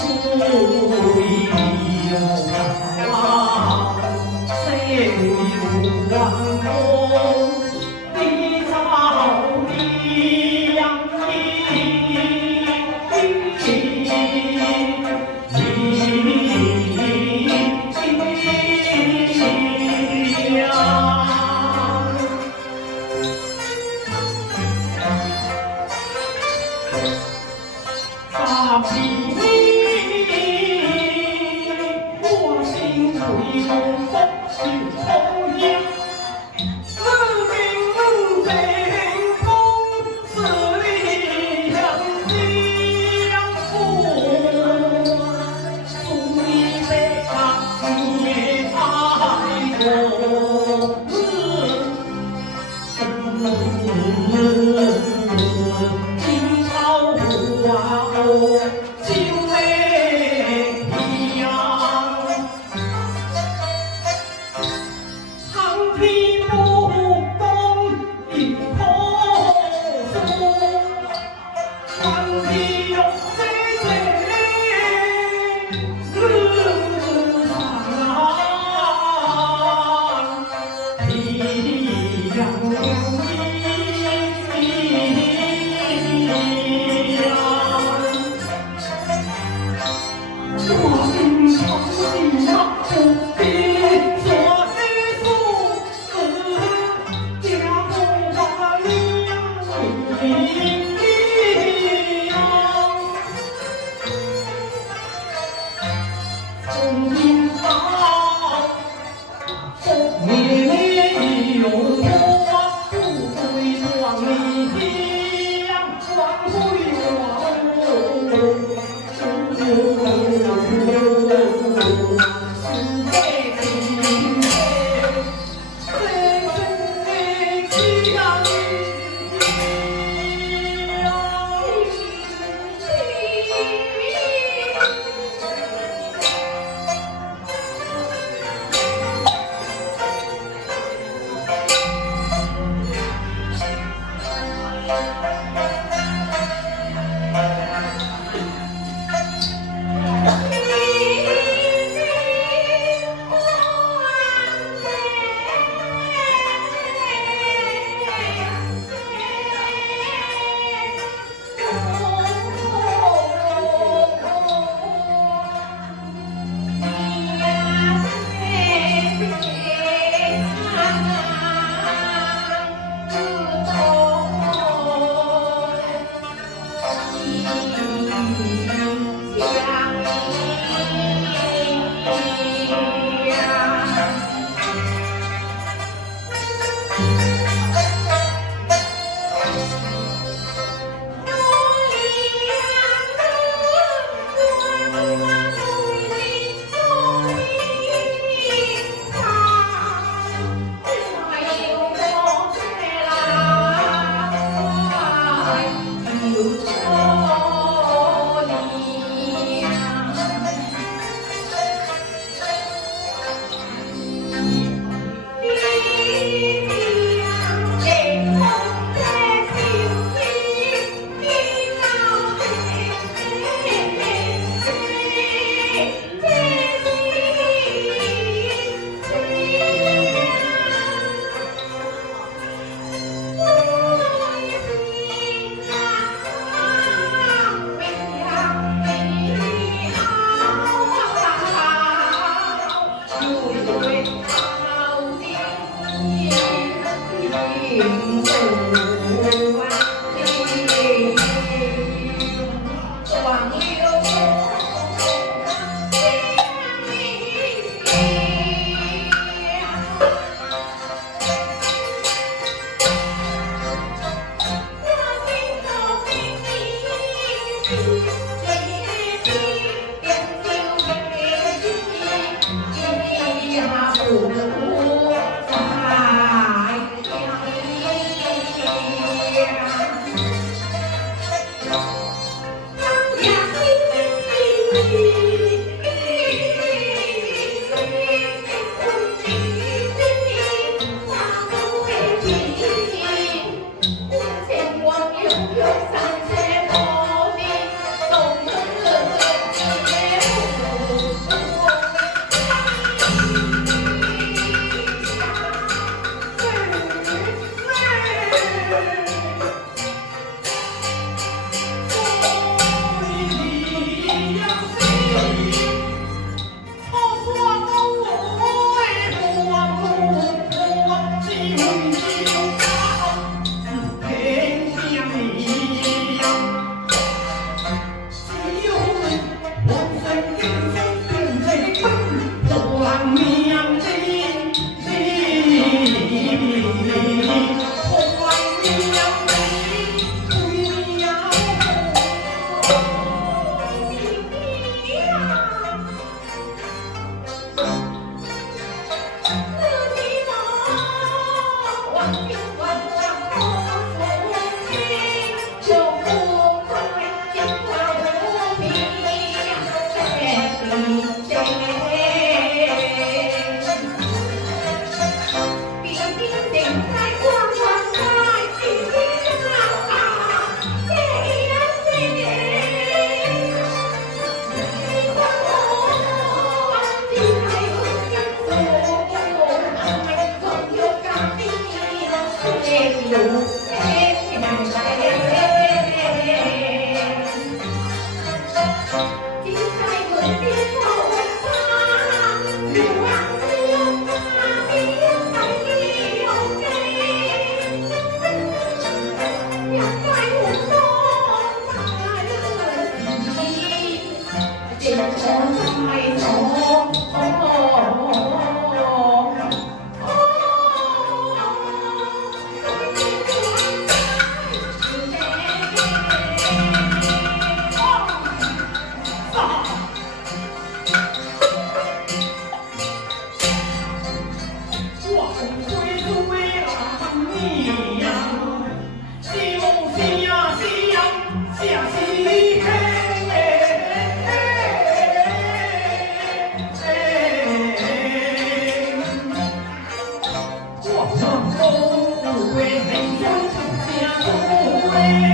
是 Yeah. Thank you. Yeah. เ Hallelujah.